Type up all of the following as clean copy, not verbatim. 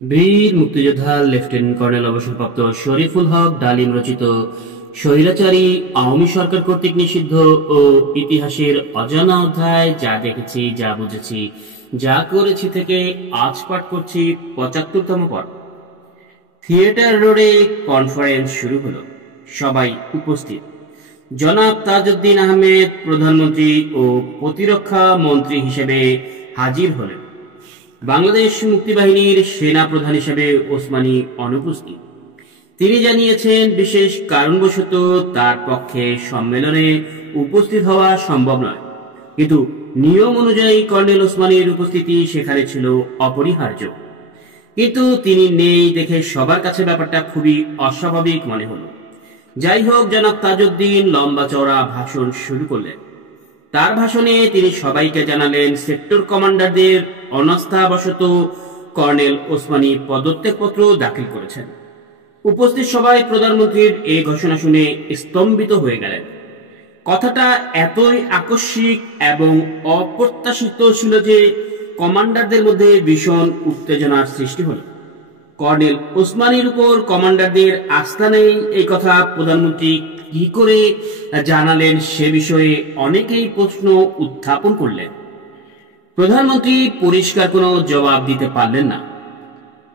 বীর মুক্তিযোদ্ধা lieutenant colonel অবসরপ্রাপ্ত শরীফুল হক ডালিম রচিত স্বৈরাচারী আওয়ামী সরকার কর্তৃক নিষিদ্ধ ও ইতিহাসের অজানা অধ্যায় যা দেখেছি, যা বুঝেছি, যা করেছি থেকে আজ পাঠ করছি ৭৫তম পর্ব। থিয়েটার রোডে কনফারেন্স শুরু হলো। সবাই উপস্থিত। জনাব তাজউদ্দিন আহমেদ প্রধানমন্ত্রী ও প্রতিরক্ষা মন্ত্রী হিসেবে হাজির হলেন। বাংলাদেশ মুক্তিবাহিনীর সেনা প্রধান হিসেবে ওসমানী অনুপস্থিত। তিনি জানিয়েছেন বিশেষ কারণবশত তার পক্ষে সম্মেলনে উপস্থিত হওয়া সম্ভব নয়, কিন্তু নিয়ম অনুযায়ী কর্নেল ওসমানীর উপস্থিতি সেখানে ছিল অপরিহার্য। কিন্তু তিনি নেই দেখে সবার কাছে ব্যাপারটা খুবই অস্বাভাবিক মনে হলো। যাই হোক, জনাব তাজউদ্দিন লম্বা চওড়া ভাষণ শুরু করলেন। তার ভাষণে তিনি সবাইকে জানালেন সেক্টর কমান্ডারদের অনাস্থাবশত কর্নেল ওসমানী পদত্যাগপত্র দাখিল করেছেন। উপস্থিত সবাই প্রধানমন্ত্রীর এই ঘোষণা শুনে স্তম্ভিত হয়ে গেলেন। কথাটা এতই আকস্মিক এবং অপ্রত্যাশিত ছিল যে কমান্ডারদের মধ্যে ভীষণ উত্তেজনার সৃষ্টি হল। কর্নেল ওসমানীর উপর কমান্ডারদের আস্থা নেই, এই কথা প্রধানমন্ত্রী কি করে জানালেন সে বিষয়ে অনেকেই প্রশ্ন উত্থাপন করলেন। প্রধানমন্ত্রী পরিষ্কার কোনো জবাব দিতে পারলেন না।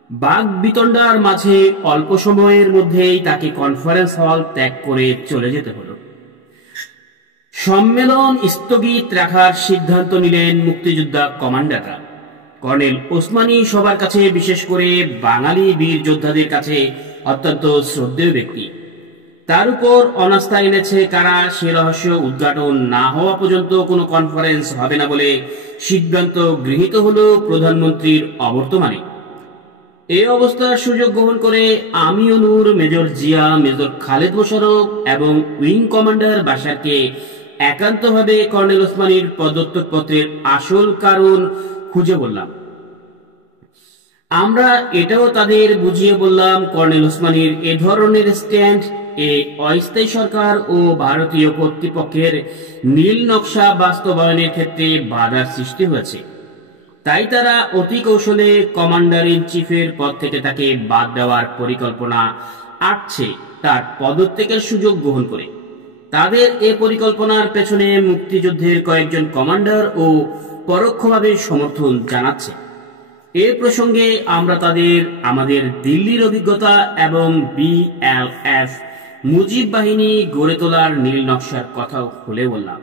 বাক বিতণ্ডার মাঝে অল্প সময়ের মধ্যেই তাকে কনফারেন্স হল ত্যাগ করে চলে যেতে হলো। সম্মেলন স্থগিত রাখার সিদ্ধান্ত নিলেন মুক্তিযোদ্ধা কমান্ডাররা। কর্নেল ওসমানী সবার কাছে, বিশেষ করে বাঙালি বীর যোদ্ধাদের কাছে অত্যন্ত শ্রদ্ধেয় ব্যক্তি। তার উপর অনাস্থা এনেছে কারা, সে রহস্য উদ্ঘাটন না হওয়া পর্যন্ত কোনো কনফারেন্স হবে না বলে সিদ্ধান্ত গৃহীত হলো প্রধানমন্ত্রীর অবর্তমানে। এই অবস্থার সুযোগ গ্রহণ করে আমিও নূর, মেজর জিয়া, মেজর খালেদ মোশাররফ এবং উইং কমান্ডার বাশারকে একান্তভাবে কর্নেল ওসমানীর পদত্যাগপত্রের আসল কারণ খুঁজে বললাম। আমরা এটাও তাদের বুঝিয়ে বললাম কর্নেল ওসমানীর এ ধরনের স্ট্যান্ড এই অস্থায়ী সরকার ও ভারতীয় কর্তৃপক্ষের নীল নকশা বাস্তবায়নের ক্ষেত্রে বাধার সৃষ্টি হয়েছে। তাই তারা অতি কৌশলে কমান্ডার ইন চিফের পদ থেকে তাকে বাদ দেওয়ার পরিকল্পনা আঁটছে তার পদত্যাগের সুযোগ গ্রহণ করে। তাদের এ পরিকল্পনার পেছনে মুক্তিযুদ্ধের কয়েকজন কমান্ডার ও পরোক্ষভাবে সমর্থন জানাচ্ছে। এ প্রসঙ্গে আমরা তাদের আমাদের দিল্লির অভিজ্ঞতা এবং বিএলএফ মুজিব বাহিনী গড়ে তোলার নীল নকশার কথাও খুলে বললাম।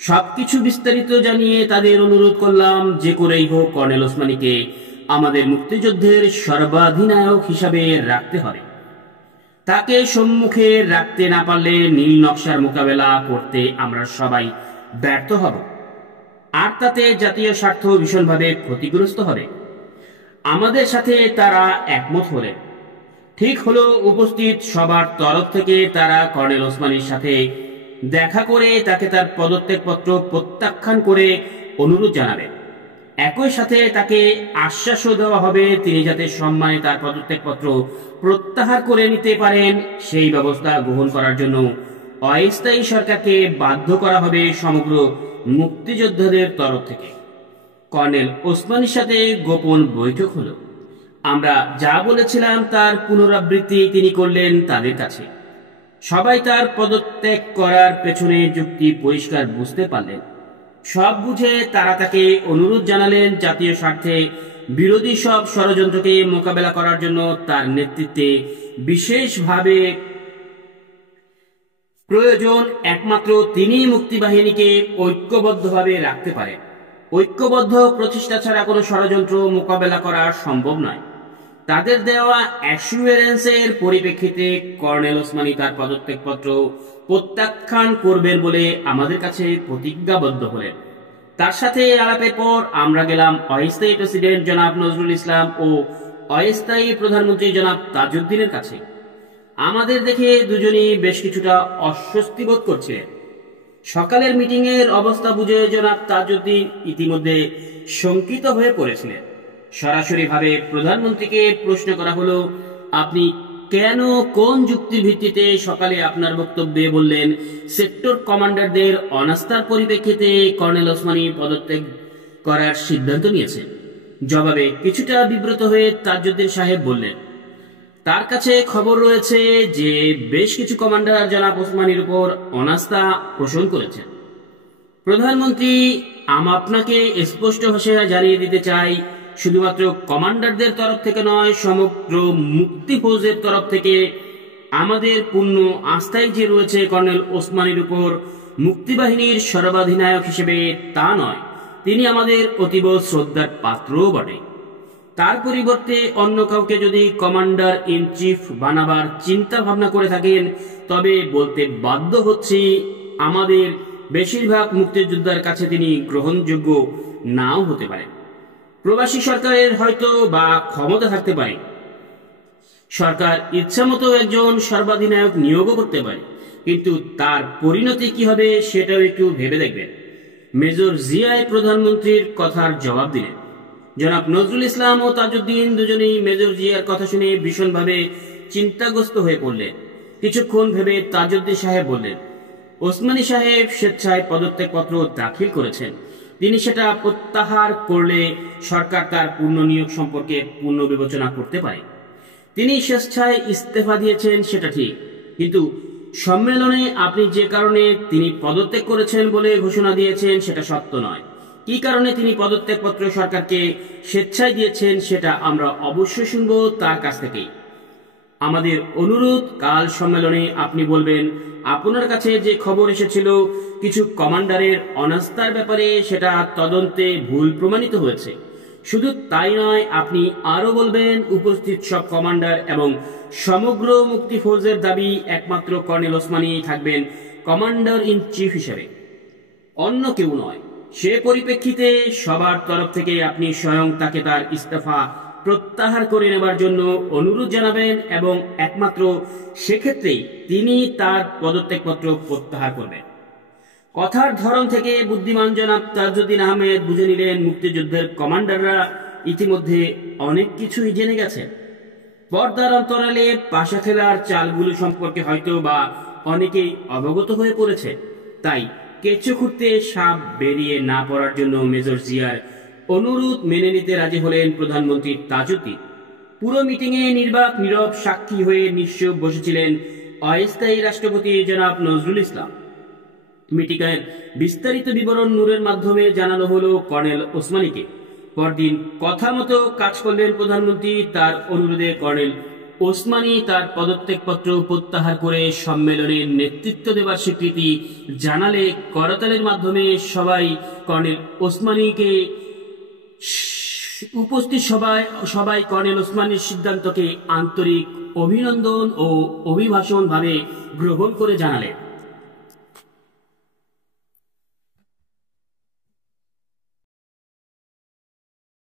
সবকিছু বিস্তারিত জানিয়ে তাদের অনুরোধ করলাম যে করেই হোক কর্নেল ওসমানীকে আমাদের মুক্তিযুদ্ধের সর্বাধিনায়ক হিসাবে রাখতে হবে। তাকে সম্মুখে রাখতে না পারলে নীল নকশার মোকাবেলা করতে আমরা সবাই ব্যর্থ হব, আর তাতে জাতীয় স্বার্থ ভীষণভাবে ক্ষতিগ্রস্ত হবে। আমাদের সাথে তারা একমত হলেন। ঠিক হলো, উপস্থিত সবার তরফ থেকে তারা কর্নেল ওসমানীর সাথে দেখা করে তাকে তার পদত্যাগপত্র প্রত্যাখ্যান করে অনুরোধ জানাবেন। একই সাথে তাকে আশ্বাসও দেওয়া হবে তিনি যাতে সম্মানে তার পদত্যাগপত্র প্রত্যাহার করে নিতে পারেন সেই ব্যবস্থা গ্রহণ করার জন্য অস্থায়ী সরকারকে বাধ্য করা হবে সমগ্র মুক্তিযোদ্ধাদের তরফ থেকে। কর্নেল ওসমানীর সাথে গোপন বৈঠক হলো। আমরা যা বলেছিলাম তার পুনরাবৃত্তি তিনি করলেন তাদের কাছে। সবাই তার পদত্যাগ করার পেছনে যুক্তি পরিষ্কার বুঝতে পারলেন। সব বুঝে তারা তাকে অনুরোধ জানালেন জাতীয় স্বার্থে বিরোধী সব ষড়যন্ত্রকে মোকাবেলা করার জন্য তার নেতৃত্বে বিশেষভাবে প্রয়োজন একমাত্র তিনি মুক্তিবাহিনীকে ঐক্যবদ্ধভাবে রাখতে পারেন। ঐক্যবদ্ধ প্রচেষ্টা ছাড়া কোনো ষড়যন্ত্র মোকাবেলা করা সম্ভব নয়। তাদের দেওয়া অ্যাসুরেন্সের পরিপ্রেক্ষিতে কর্নেল ওসমানী তার পদত্যাগপত্র প্রত্যাখ্যান করবেন বলে আমাদের কাছে প্রতিজ্ঞাবদ্ধ হলেন। তার সাথে আলাপের পর আমরা গেলাম অস্থায়ী প্রেসিডেন্ট জনাব নজরুল ইসলাম ও অস্থায়ী প্রধানমন্ত্রী জনাব তাজউদ্দিনের কাছে। আমাদের দেখে দুজনই বেশ কিছুটা অস্বস্তি বোধ করছিলেন। সকালের মিটিং এর অবস্থা বুঝে জনাব তাজউদ্দিন ইতিমধ্যে শঙ্কিত হয়ে পড়েছিলেন। সরাসরি ভাবে প্রধানমন্ত্রীকে প্রশ্ন করা হলো, আপনি কেন কোন যুক্তির ভিত্তিতে সকালে আপনার বক্তব্যে বললেন সেক্টর কমান্ডারদের অনাস্থার পরিপ্রেক্ষিতে কর্নেল ওসমানী পদত্যাগ করার সিদ্ধান্ত নিয়েছেন? জবাবে কিছুটা বিব্রত হয়ে তাজউদ্দিন সাহেব বললেন, তার কাছে খবর রয়েছে যে বেশ কিছু কমান্ডার জনাব ওসমানীর উপর অনাস্থা পোষণ করেছেন। প্রধানমন্ত্রী, আপনাকে স্পষ্ট ভাষায় জানিয়ে দিতে চাই, শুধুমাত্র কমান্ডারদের তরফ থেকে নয়, সমগ্র মুক্তি ফৌজের তরফ থেকে আমাদের পূর্ণ আস্থাই যে রয়েছে কর্নেল ওসমানীর উপর মুক্তিবাহিনীর সর্বাধিনায়ক হিসেবে, তা নয়, তিনি আমাদের অতীব শ্রদ্ধার পাত্রও বটে। তার পরিবর্তে অন্য কাউকে যদি কমান্ডার ইন চিফ বানাবার চিন্তা ভাবনা করে থাকেন, তবে বলতে বাধ্য হচ্ছি আমাদের বেশিরভাগ মুক্তিযোদ্ধার কাছে তিনি গ্রহণযোগ্য নাও হতে পারেন। প্রবাসী সরকারের হয়তো বা ক্ষমতা থাকতে পারে, সরকার ইচ্ছামতো একজন সর্বাধিনায়ক নিয়োগও করতে পারে, কিন্তু তার পরিণতি কি হবে সেটাও একটু ভেবে দেখবেন। মেজর জিয়াই প্রধানমন্ত্রীর কথার জবাব দিলেন। জনাব নজরুল ইসলাম ও তাজউদ্দিন দুজনেই মেজর জিয়ার কথা শুনে ভীষণভাবে চিন্তাগ্রস্ত হয়ে পড়লেন। কিছুক্ষণ ভেবে তাজউদ্দিন সাহেব বললেন, ওসমানী সাহেব স্বেচ্ছায় পদত্যাগপত্র দাখিল করেছেন। তিনি সেটা প্রত্যাহার করলে সরকার তার পুনর্নিয়োগ সম্পর্কে পুনর্বিবেচনা করতে পারে। তিনি স্বেচ্ছায় ইস্তফা দিয়েছেন সেটা ঠিক, কিন্তু সম্মেলনে আপনি যে কারণে তিনি পদত্যাগ করেছেন বলে ঘোষণা দিয়েছেন সেটা সত্য নয়। কি কারণে তিনি পদত্যাগপত্র সরকারকে স্বেচ্ছায় দিয়েছেন সেটা আমরা অবশ্যই শুনব তার কাছ থেকেই। আমাদের অনুরোধ, কাল সম্মেলনে আপনি বলবেন আপনার কাছে যে খবর এসেছিল কিছু কমান্ডারের অনাস্থার ব্যাপারে, সেটা তদন্তে ভুল প্রমাণিত হয়েছে। শুধু তাই নয়, আপনি আরো বলবেন উপস্থিত সব কমান্ডার এবং সমগ্র মুক্তি ফৌজের দাবি একমাত্র কর্নেল ওসমানী থাকবেন কমান্ডার ইন চিফ হিসেবে, অন্য কেউ নয়। সে পরিপ্রেক্ষিতে সবার তরফ থেকে আপনি স্বয়ং তাকে তার ইস্তফা প্রত্যাহার করে নেবার জন্য অনুরোধ জানাবেন এবং একমাত্র সেক্ষেত্রেই তিনি তার পদত্যাগপত্র প্রত্যাহার করবেন। কথার ধরন থেকে বুদ্ধিমান জনাব তাজউদ্দিন আহমেদ বুঝে নিলেন মুক্তিযুদ্ধের কমান্ডাররা ইতিমধ্যে অনেক কিছুই জেনে গেছে। পর্দার অন্তরালে পাশা খেলার চালগুলো সম্পর্কে হয়তো বা অনেকেই অবগত হয়ে পড়েছে। তাই কেঁচো খুঁড়তে সাপ বেরিয়ে না পড়ার জন্য মেজর জিয়ার অনুরোধ মেনে নিতে রাজি হলেন প্রধানমন্ত্রী তাজউদ্দিন। পুরো মিটিংয়ে নির্বাক নীরব সাক্ষী হয়ে নিশ্চুপ বসেছিলেন অস্থায়ী রাষ্ট্রপতি জনাব নজরুল ইসলাম। মিটিংয়ের বিস্তারিত বিবরণ নূরের মাধ্যমে জানানো হলো কর্নেল ওসমানীকে। পরদিন কথা মতো কাজ করলেন প্রধানমন্ত্রী। তার অনুরোধে কর্নেল ওসমানী তার পদত্যাগপত্র প্রত্যাহার করে সম্মেলনের নেতৃত্ব দেবার স্বীকৃতি জানালে করতালের মাধ্যমে সবাই কর্নেল ওসমানীকে উপস্থিত সবাই কর্নেল ওসমানীর সিদ্ধান্তকে আন্তরিক অভিনন্দন ও অভিভাষণ ভাবে গ্রহণ করে জানালেন।